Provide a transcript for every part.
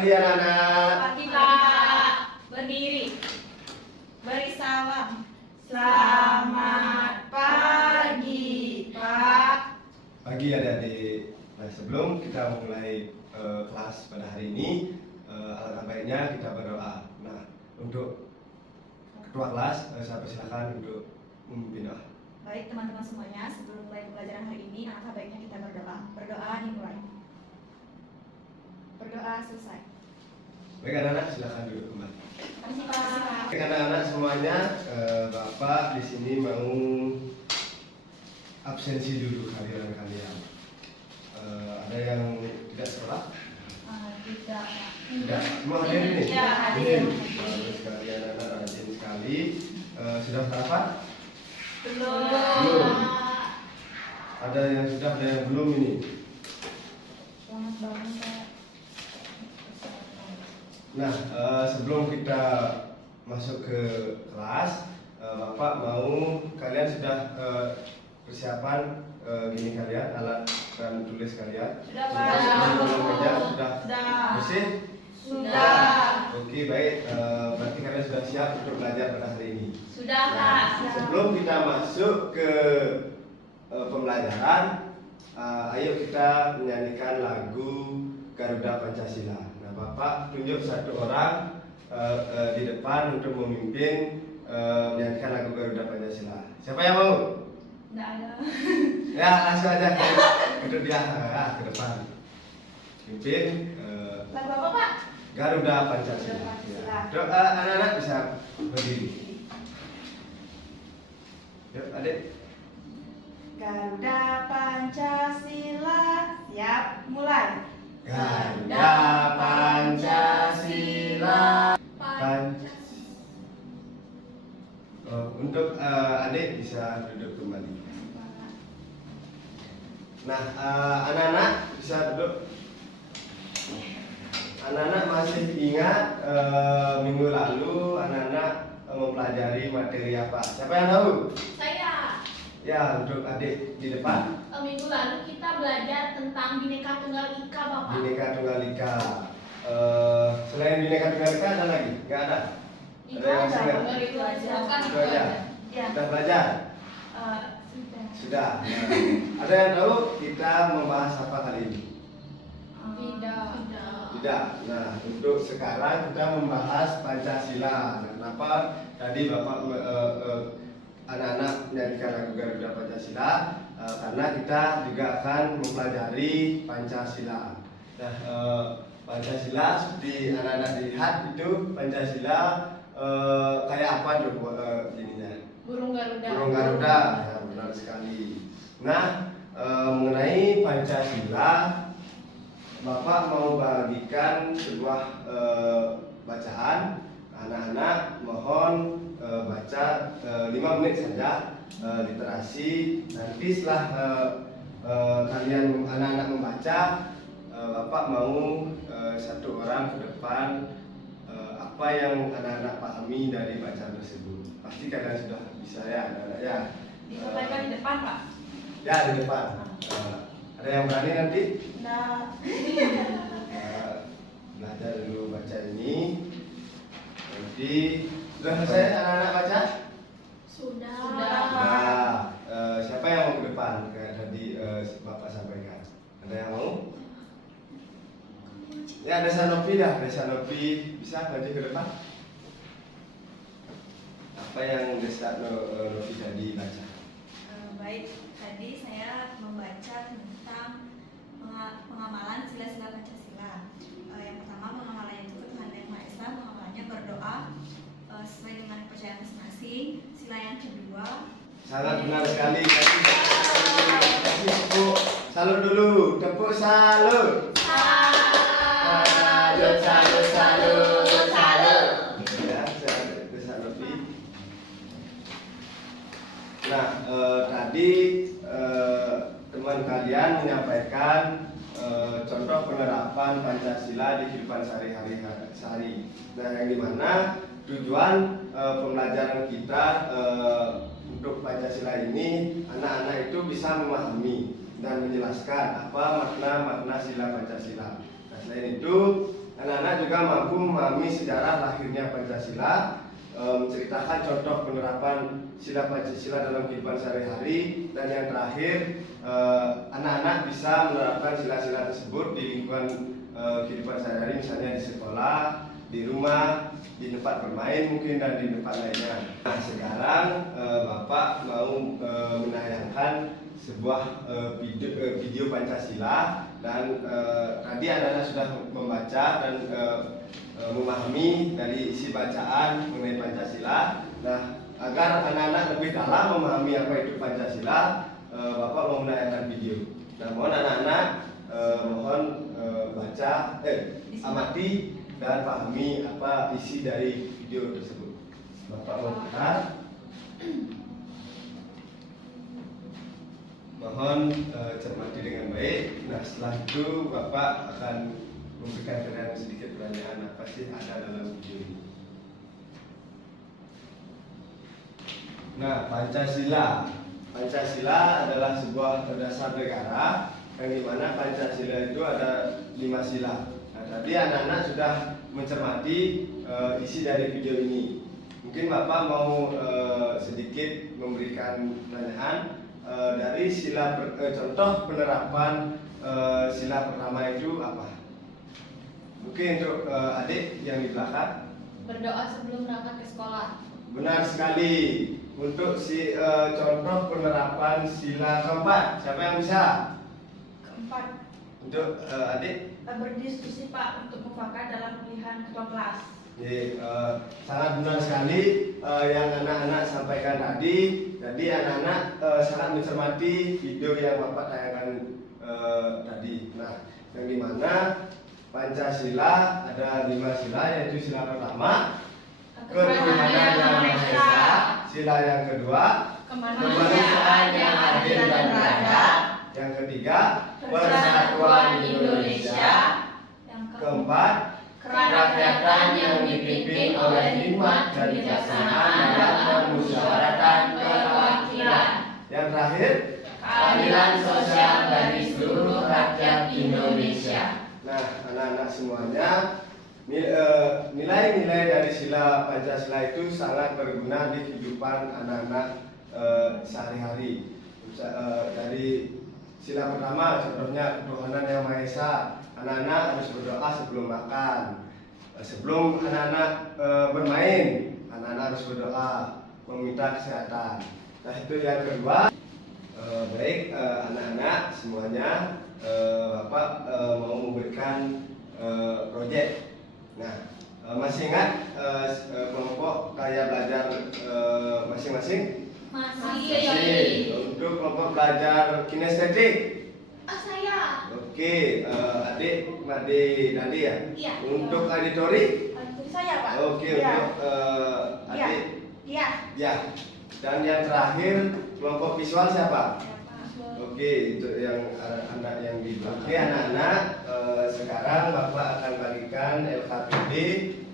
pagi anak-anak. Pagi Pak. Berdiri. Beri salam. Selamat pagi Pak. Pagi adik-adik. Nah, sebelum kita mulai kelas pada hari ini, alangkah baiknya kita berdoa. Nah, untuk ketua kelas, saya persilakan untuk memimpin doa. Baik teman-teman semuanya, sebelum mulai pembelajaran hari ini, alangkah baiknya kita berdoa. Berdoa dimulai. Berdoa selesai. Baik anak-anak, silakan duduk kembali. Terima kasih Pak. Baik anak-anak semuanya, Bapak di sini mau absensi dulu kehadiran kalian. Ada yang tidak sekolah? Tidak. Tidak. Semua hadir ini? Ya, hadir. Bagus sekali anak-anak, rajin sekali. Sudah sarapan? Belum. Ada yang sudah, ada yang belum ini. Selamat bangun Pak. Nah, sebelum kita masuk ke kelas, Bapak mau kalian sudah persiapan gini kalian, alat dan tulis kalian. Sudah Sudah Pak. sebelum kerja sudah bersih? Sudah. Oke, baik. Berarti kalian sudah siap untuk belajar pada hari ini. Sudah Pak. Sebelum kita masuk ke pembelajaran, ayo kita menyanyikan lagu Garuda Pancasila. Nah, Bapak tunjuk satu orang di depan untuk memimpin menyanyikan lagu Garuda Pancasila. Siapa yang mau? Tidak ada. Ya, langsung aja untuk dia ke depan. Pimpin Lagu apa Pak? Garuda Pancasila. Garuda Pancasila. Ya. Doa anak-anak bisa berdiri. Yuk, adik. Garuda Pancasila, siap mulai. Garuda Pancasila. Untuk adik bisa duduk kembali. Nah, anak-anak bisa duduk. Anak-anak masih ingat minggu lalu anak-anak mempelajari materi apa? Siapa yang tahu? Saya. Ya, untuk adik di depan. Minggu lalu kita belajar tentang Bhinneka Tunggal Ika, Bapak. Bhinneka Tunggal Ika. Selain Bhinneka Tunggal Ika ada lagi? Nggak ada? Itu yang ada, ingat? baru itu aja. Itu aja. Ya. Sudah belajar? Sudah. Sudah. Nah, ada yang tahu kita membahas apa kali ini? Tidak. Tidak. Nah, untuk sekarang kita membahas Pancasila. Nah, kenapa tadi Bapak anak-anak menyanyikan lagu Garuda Pancasila? Karena kita juga akan mempelajari Pancasila. Nah, Pancasila seperti anak-anak lihat itu Pancasila kayak apa tuh ininya? Burung Garuda. Burung Garuda, ya, benar sekali. Nah, mengenai Pancasila, Bapak mau bagikan sebuah bacaan. Anak-anak mohon baca 5 menit saja literasi. Nanti setelah kalian anak-anak membaca, Bapak mau satu orang ke depan apa yang anak-anak pahami dari bacaan tersebut. Pasti kalian sudah bisa ya anak-anak ya. Disampaikan di depan Pak. Ya di depan. Ada yang berani nanti? Nah. Belajar dulu baca ini. Nanti sudah selesai anak-anak baca? Sudah. Nah, siapa yang mau ke depan? Kayak tadi Bapak sampaikan. Ada yang mau? Ya, ada Sanopi dah. Ada Sanopi bisa maju ke depan. Apa yang Desa Novi tadi baca? Baik, tadi saya membaca tentang pengamalan sila-sila Pancasila. Yang pertama, pengamalannya itu Tuhan Yang Maha Esa, pengamalannya berdoa sesuai dengan kepercayaan masing-masing. Sila yang kedua, Sangat benar sekali. Kasih tepuk salut dulu. Tepuk salut. Salut, salut, salut, salut. Ya, Desa Novi. Nah, tadi teman kalian menyampaikan contoh penerapan Pancasila di kehidupan sehari-hari. Nah, yang dimana tujuan pembelajaran kita untuk Pancasila ini anak-anak itu bisa memahami dan menjelaskan apa makna sila Pancasila. Nah, selain itu anak-anak juga mampu memahami sejarah lahirnya Pancasila, menceritakan contoh penerapan sila Pancasila dalam kehidupan sehari-hari, dan yang terakhir anak-anak bisa menerapkan sila-sila tersebut di lingkungan kehidupan sehari-hari, misalnya di sekolah, di rumah, di tempat bermain mungkin, dan di tempat lainnya. Nah, sekarang Bapak mau menayangkan sebuah video Pancasila, dan tadi anak-anak sudah membaca dan memahami dari isi bacaan mengenai Pancasila. Nah, agar anak-anak lebih dalam memahami apa itu Pancasila, Bapak mau menayangkan video. Nah, mohon anak-anak baca, amati dan pahami apa isi dari video tersebut. Bapak mau putar. Mohon cermati dengan baik. Nah, setelah itu Bapak akan memberikan kalian sedikit pertanyaan apa sih ada dalam video ini. Nah, Pancasila. Pancasila adalah sebuah dasar negara, yang dimana Pancasila itu ada 5 sila. Nah, tadi anak-anak sudah mencermati isi dari video ini. Mungkin Bapak mau sedikit memberikan pertanyaan dari contoh penerapan sila pertama itu apa? Mungkin untuk adik yang di belakang. Berdoa sebelum berangkat ke sekolah. Benar sekali. Untuk contoh penerapan sila keempat, siapa yang bisa? Keempat, Untuk adik? berdiskusi Pak untuk mufakat dalam pemilihan ketua kelas. Sangat benar sekali yang anak-anak sampaikan tadi. Jadi anak-anak sangat mencermati video yang Bapak tayangkan tadi. Nah, yang dimana Pancasila ada 5 sila, yaitu sila pertama ketuhanan yang Maha Esa, sila yang kedua kemanusiaan yang adil dan beradab, yang ketiga persatuan Indonesia, Yang keempat kerakyatan yang dipimpin oleh hikmat kebijaksanaan dalam permusyawaratan perwakilan, yang terakhir Keadilan sosial bagi seluruh rakyat Indonesia. Nah, anak-anak semuanya, nilai-nilai dari sila Pancasila itu sangat berguna di kehidupan anak-anak sehari-hari. Dari sila pertama, contohnya ketuhanan yang Maha Esa, anak-anak harus berdoa sebelum makan. Sebelum anak-anak bermain, anak-anak harus berdoa meminta kesehatan. Nah, itu yang kedua. Baik anak-anak semuanya, Bapak mau memberikan proyek. Nah, masih ingat kelompok karya belajar masing-masing? Masih. Untuk kelompok belajar kinestetik. Saya. Oke, adik Made Nadi ya? Iya. Untuk auditori? Jadi saya Pak. Oke, Ya. untuk adik? Iya. Ya. Dan yang terakhir kelompok visual siapa? Oke, itu yang anak yang di belakang. Oke, anak-anak, sekarang Bapak akan bagikan LKPD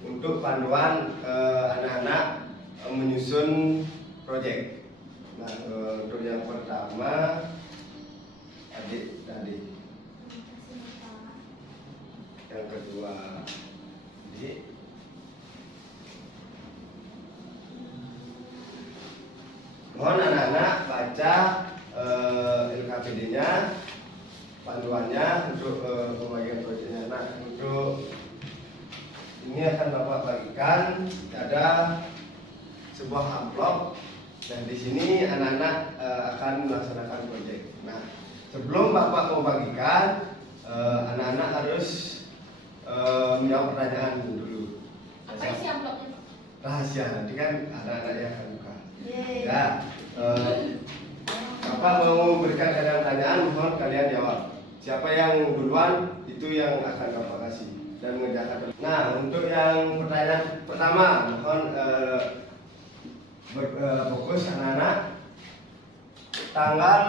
untuk panduan anak-anak menyusun proyek. Nah, untuk yang pertama adik tadi, yang kedua adik. Mohon anak-anak baca LKPD-nya, panduannya untuk pembagian proyeknya. Nah, untuk ini akan Bapak bagikan, ada sebuah amplop, dan di sini anak-anak akan melaksanakan proyek. Nah, sebelum Bapak mau bagikan, anak-anak harus menjawab pertanyaan dulu. Apa isi amplopnya, Pak? Rahasia, nanti kan anak-anak yang akan buka. Yeay. Ya, Bapak mau berikan kalian pertanyaan, mohon kalian jawab. Siapa yang duluan itu yang akan Bapak kasih dan mengerjakan. Nah, untuk yang pertanyaan pertama, mohon fokus anak-anak. Tanggal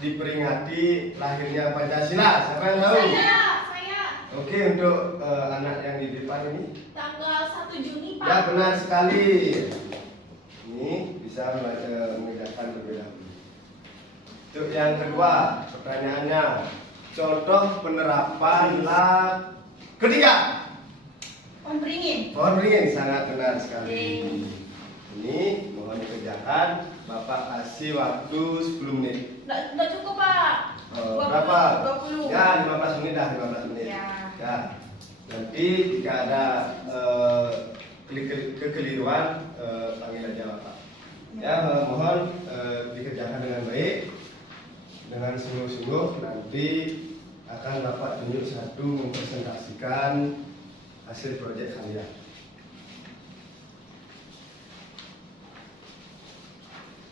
diperingati lahirnya Pancasila. Siapa yang tahu? Saya. Oke, untuk anak yang di depan ini. Tanggal 1 Juni, Pak. Ya, benar sekali. Ini bisa mengerjakan terlebih dahulu. Untuk yang kedua, pertanyaannya, contoh penerapan Ketiga, Pohon beringin. pohon beringin, sangat benar sekali. Ini mohon dikerjakan. Bapak kasih waktu 10 menit. Nggak cukup, Pak. Berapa? 20. Ya, 15 menit dah, 15 menit. Ya. Ya. Nanti jika ada kekeliruan, panggil aja Bapak. Ya, mohon dikerjakan dengan baik, dengan sungguh-sungguh. Nanti akan Bapak tunjuk satu mempresentasikan hasil proyek kalian.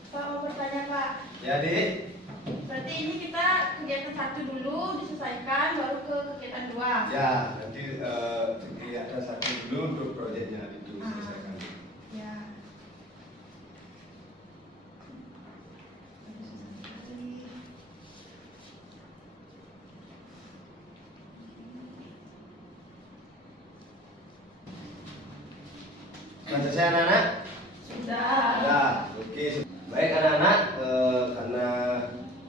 Pak, mau bertanya, Pak. Ya, Dik. Berarti ini kita kegiatan 1 dulu diselesaikan, baru ke kegiatan 2. Ya, nanti kegiatan 1 dulu untuk proyeknya itu selesaikan. Ya. Sudah selesai anak-anak? Sudah. Ya, oke. Baik anak-anak, karena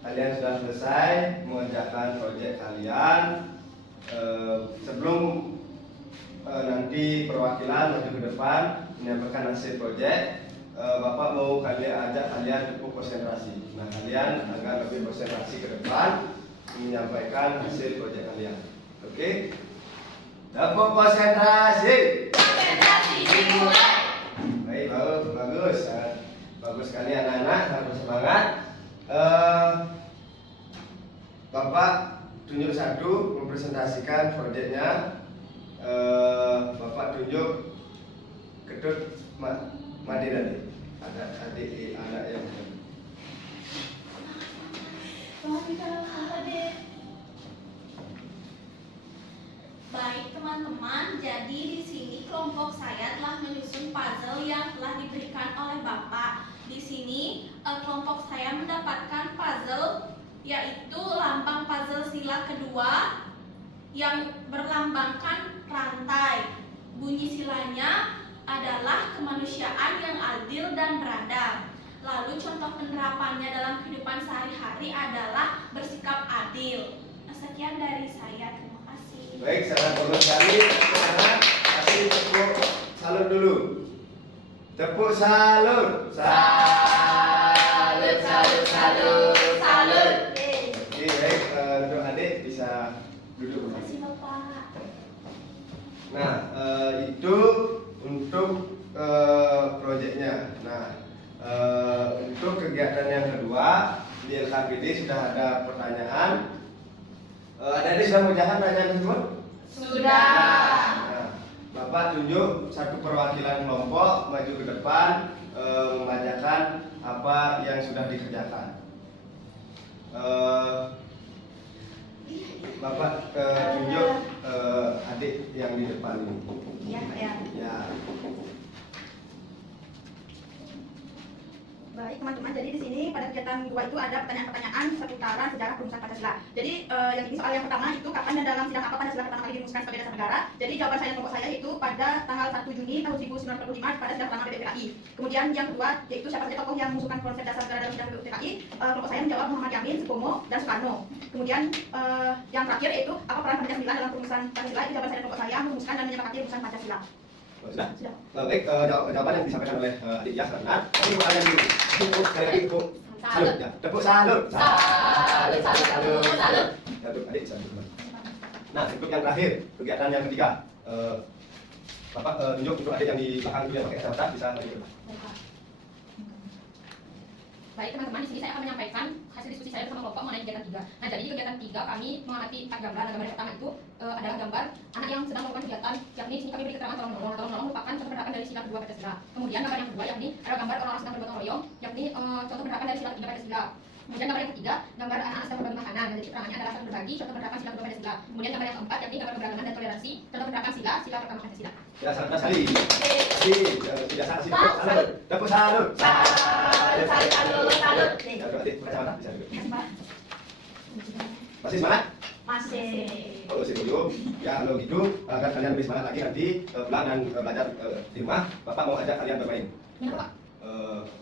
kalian sudah selesai mengerjakan proyek kalian, sebelum nanti perwakilan maju ke depan menyampaikan hasil proyek, Bapak mau ajak kalian untuk konsentrasi. Nah, kalian akan lebih konsentrasi ke depan menyampaikan hasil proyek kalian. Oke? Tepuk konsentrasi. Konsentrasi dimulai. Baik, bagus, sangat bagus sekali anak-anak, sangat bersemangat. Bapak tunjuk satu mempresentasikan proyeknya. Bapak tunjuk Ketut Made tadi. Ada anak yang Baik teman-teman, jadi di sini kelompok saya telah menyusun puzzle yang telah diberikan oleh Bapak. Di sini kelompok saya mendapatkan puzzle yaitu lambang puzzle sila kedua yang berlambangkan rantai. Bunyi silanya adalah kemanusiaan yang adil dan beradab. Lalu contoh penerapannya dalam kehidupan sehari-hari adalah bersikap adil. Sekian dari saya, terima kasih. baik, sangat bagus sekali. Sekarang kasih tepuk salut dulu. Tepuk salut. Salut, salut, salut, salut. Oke, baik. Untuk adik bisa duduk. Terima kasih Bapak. Nah, itu untuk proyeknya. Nah, untuk kegiatan yang kedua di LKPD sudah ada pertanyaan. Adik-adik sudah mengerjakan pertanyaan tersebut? Sudah. Nah, Bapak tunjuk satu perwakilan kelompok maju ke depan membacakan apa yang sudah dikerjakan. Bapak tunjuk adik yang di depan ini. Iya, Pak ya. Ya. Baik teman-teman, jadi di sini pada kegiatan 2 itu ada pertanyaan-pertanyaan seputaran sejarah perumusan Pancasila. Jadi yang ini soal yang pertama itu kapan dan dalam sidang apa Pancasila pertama kali dirumuskan sebagai dasar negara. Jadi jawaban saya dan kelompok saya itu pada tanggal 1 Juni tahun 1945 pada sidang pertama PBPKI. Kemudian yang kedua yaitu siapa saja tokoh yang mengusulkan konsep dasar negara dalam sidang PBPKI. Kelompok saya menjawab Muhammad Yamin, Supomo, dan Soekarno. Kemudian yang terakhir yaitu apa peran Pancasila dalam perumusan Pancasila. Itu jawaban saya dan kelompok saya merumuskan dan menyepakati perumusan Pancasila. Sudah? Sudah. Baik, jawaban yang disampaikan oleh adik Yas benar. Tapi bukan dulu. Tepuk sekali lagi, tepuk salut. Ya, tepuk salut. Salut, salut, salut, salut. Satu adik salut. Nah, untuk yang terakhir, kegiatan yang ketiga. Bapak tunjuk untuk adik yang di belakang itu yang pakai kacamata bisa lagi. Baik teman-teman, di sini saya akan menyampaikan hasil diskusi saya bersama kelompok mengenai kegiatan 3. Nah, jadi di kegiatan 3 kami mengamati 4 gambar. Nah, gambar yang pertama itu adalah gambar anak yang sedang melakukan kegiatan, yakni di sini kami beri keterangan tolong menolong. Tolong menolong merupakan contoh penerapan dari sila kedua Pancasila. Kemudian gambar yang kedua yakni adalah gambar orang-orang sedang bergotong royong, yakni contoh penerapan dari sila 3 Pancasila. Kemudian gambar yang ketiga, gambar anak-anak sedang berbagi makanan. Nah, jadi keterangannya adalah saling berbagi, contoh penerapan sila kedua Pancasila. Kemudian gambar yang keempat yakni gambar keberagaman dan toleransi, contoh penerapan sila pertama Pancasila. Ya, sangat sekali. Tidak salah sih. Salut. Tepuk salut. Salut, salut, salut, salut. Ya, adik kacamata bisa duduk. Masih semangat? Masih. Kalau sebelum, ya kalau gitu agar kalian lebih semangat lagi nanti pulang dan belajar di rumah, Bapak mau ajak kalian bermain. Ya, Pak.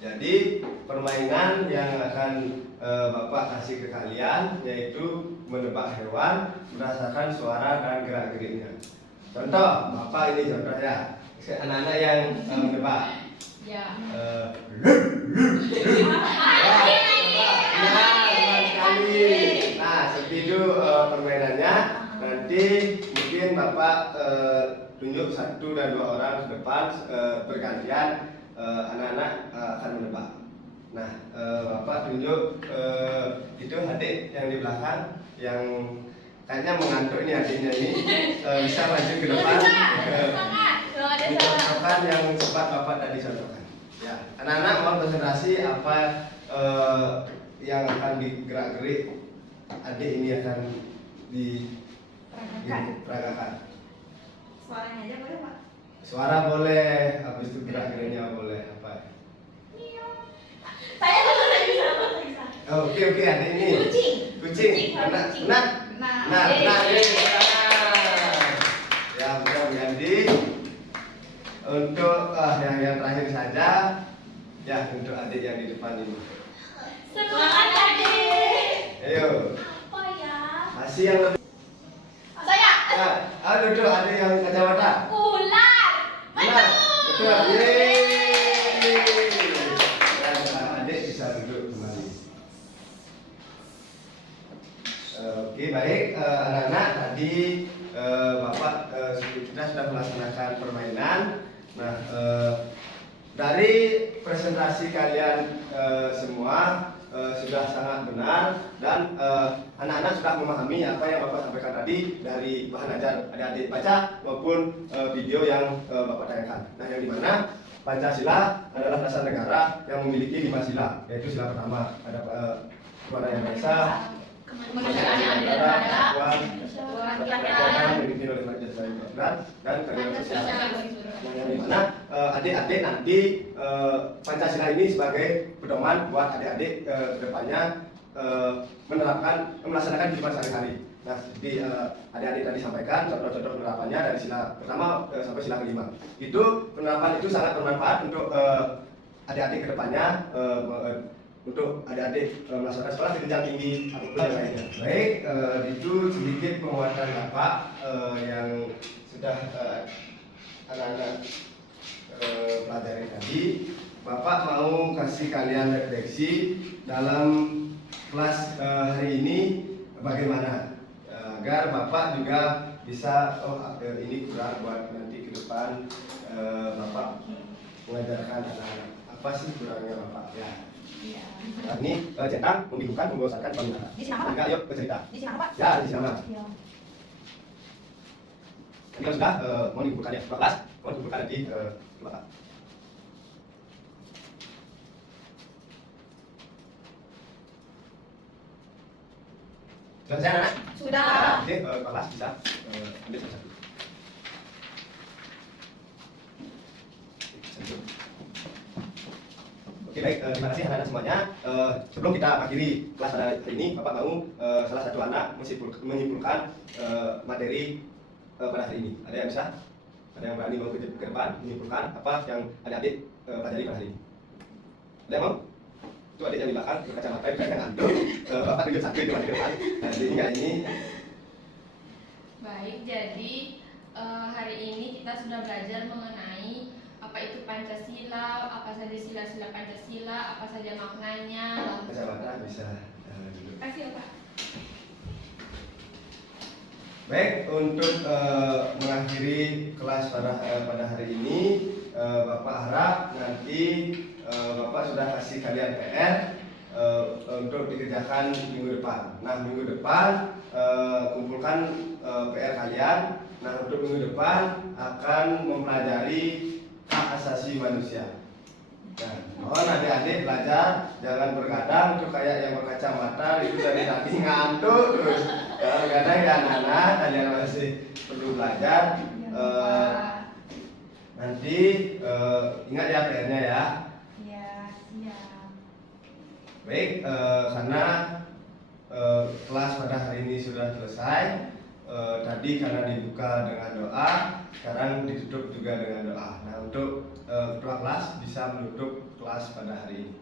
Jadi permainan yang akan Bapak kasih ke kalian yaitu menebak hewan berdasarkan suara dan gerak-geriknya. Contoh, Bapak ini contoh ya. Anak-anak yang menebak. Ya. Nah, seperti itu permainannya. Nanti mungkin Bapak tunjuk 1 dan 2 orang ke depan bergantian, anak-anak akan menebak. Nah, Bapak tunjuk itu adik yang di belakang yang kayaknya mengantuk ini adiknya ini, bisa maju ke depan. Contohkan yang sempat Bapak tadi contohkan. Ya, anak-anak mau konsentrasi apa yang akan digerak-gerik adik ini akan diperagakan. Suaranya aja boleh Pak? Suara boleh, habis itu gerak-geriknya boleh apa? Saya nggak bisa. Oh, oke, adik ini. Kucing. Kucing. Benar. Nah, ya betul ganti. Untuk yang terakhir saja, ya untuk adik yang di depan ini. Semangat adik. Ayo. Apa ya? Masih yang lebih. Saya. Duduk adik yang kacamata. Ular. Benar. Betul. Yeay. Dan adik bisa duduk kembali. Oke, baik anak-anak, tadi Bapak kita sudah melaksanakan permainan. Nah, dari presentasi kalian semua sudah sangat benar dan anak-anak sudah memahami apa yang Bapak sampaikan tadi dari bahan ajar adik-adik baca maupun video yang Bapak tayangkan. Nah, yang dimana Pancasila adalah dasar negara yang memiliki 5 sila, yaitu sila pertama ada keluarga yang biasa, Kemanusiaan yang adil dan beradab, dan keadilan sosial. Yang dimana adik-adik nanti Pancasila ini sebagai pedoman buat adik-adik kedepannya melaksanakan kehidupan sehari-hari. Nah, seperti adik-adik tadi sampaikan contoh-contoh penerapannya dari sila pertama sampai sila kelima. Itu penerapan itu sangat bermanfaat untuk adik-adik kedepannya. Untuk adik-adik melaksanakan sekolah ke jenjang tinggi ataupun yang lainnya. Baik, itu sedikit penguatan Bapak yang sudah anak-anak pelajari tadi. Bapak mau kasih kalian refleksi dalam kelas hari ini bagaimana agar Bapak juga bisa ini kurang buat nanti ke depan Bapak mengajarkan anak-anak. Apa sih kurangnya Bapak? Ya. Nah, ini cetak, membingungkan, membosankan, bagaimana? Di sini apa? Enggak, yuk bercerita. Di sini apa Pak? Ya, di sana. Iya. Kalau sudah mau dibuka ya, 12, mau dibuka nanti Bapak. Sudah selesai anak? Sudah. Oke, 12 bisa ambil satu-satu. Oke, baik, terima kasih anak-anak semuanya. Sebelum kita akhiri kelas pada hari ini, Bapak mau salah satu anak menyimpulkan materi pada hari ini. Ada yang bisa? Ada yang berani mau ke depan menyimpulkan apa yang adik-adik pelajari pada hari ini? Ada yang mau? Itu adik yang di belakang, berkacamata, yang ngantuk. Bapak tunjuk satu itu adik depan. Nah, jadi ini. Baik, jadi hari ini kita sudah belajar mengenai apa itu Pancasila, apa saja sila-sila Pancasila, apa saja maknanya. Kacamata bisa duduk. Terima kasih Pak. Baik, untuk mengakhiri kelas pada hari ini, Bapak harap nanti Bapak sudah kasih kalian PR untuk dikerjakan minggu depan. Nah, minggu depan kumpulkan PR kalian. Nah, untuk minggu depan akan mempelajari hak asasi manusia. Nah, mohon adik-adik belajar, jangan bergadang, itu kayak yang berkacamata itu dari tadi ngantuk terus. Kadang-kadang ya anak-anak, kalian masih perlu belajar. Nanti ingat ya PR-nya ya. Iya, siap. Baik, karena kelas pada hari ini sudah selesai. Tadi karena dibuka dengan doa, sekarang ditutup juga dengan doa. Nah, untuk ketua kelas bisa menutup kelas pada hari ini.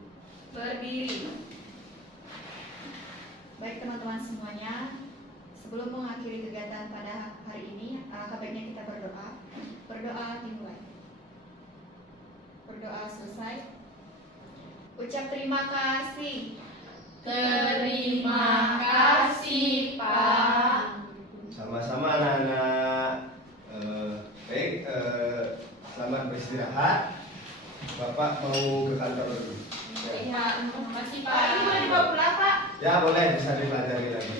Berdiri. Baik teman-teman semuanya, sebelum mengakhiri kegiatan pada hari ini, baiknya kita berdoa. Berdoa dimulai. Berdoa selesai. Ucap terima kasih. Terima kasih, Pak. Sama-sama anak-anak. Baik, selamat beristirahat. Bapak mau ke kantor dulu. Terima kasih, Pak, ini boleh dibawa pulang, Pak? Ya boleh, bisa dipelajari lagi.